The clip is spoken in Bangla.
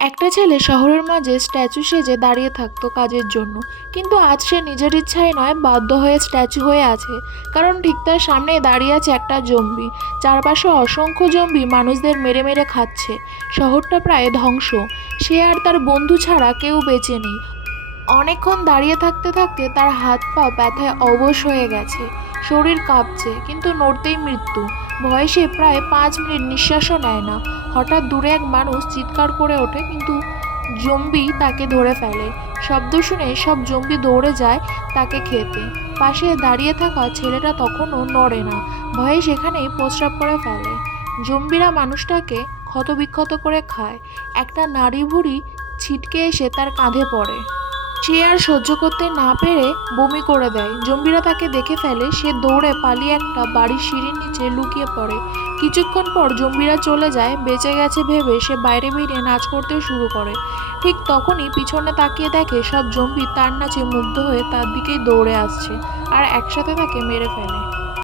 একটা ছেলে শহরের মাঝে স্ট্যাচু সেজে দাঁড়িয়ে থাকতো কাজের জন্য, কিন্তু আজ সে নিজের ইচ্ছায় নয়, বাধ্য হয়ে স্ট্যাচু হয়ে আছে। কারণ ঠিক তার সামনেই দাঁড়িয়ে আছে একটা জম্বি। চারপাশে অসংখ্য জম্বি মানুষদের মেরে মেরে খাচ্ছে। শহরটা প্রায় ধ্বংস। সে আর তার বন্ধু ছাড়া কেউ বেঁচে নেই। অনেকক্ষণ দাঁড়িয়ে থাকতে থাকতে তার হাত পা ব্যথায় অবশ হয়ে গেছে। শরীর কাঁপছে, কিন্তু নড়তেই মৃত্যু। ভয়ে সে প্রায় 5 মিনিট নিঃশ্বাসও নেয় না। হঠাৎ দূরে এক মানুষ চিৎকার করে ওঠে, কিন্তু জম্বি তাকে ধরে ফেলে। শব্দ শুনে সব জম্বি দৌড়ে যায় তাকে খেতে। পাশে দাঁড়িয়ে থাকা ছেলেটা তখনও নড়ে না, ভয়ে সেখানেই প্রস্রাব করে ফেলে। জম্বিরা মানুষটাকে ক্ষতবিক্ষত করে খায়। একটা নাড়ি ভুড়ি ছিটকে এসে তার কাঁধে পড়ে। সে আর সহ্য করতে না পেরে বমি করে দেয়। জম্বিরা তাকে দেখে ফেলে। সে দৌড়ে পালিয়ে একটা বাড়ির সিঁড়ির নিচে লুকিয়ে পড়ে। কিছুক্ষণ পর জম্বিরা চলে যায়। বেঁচে গেছে ভেবে সে বাইরে বেরিয়ে নাচ করতে শুরু করে। ঠিক তখনই পিছনে তাকিয়ে দেখে সব জম্বি তার নাচে মুগ্ধ হয়ে তার দিকেই দৌড়ে আসছে আর একসাথে তাকে মেরে ফেলে।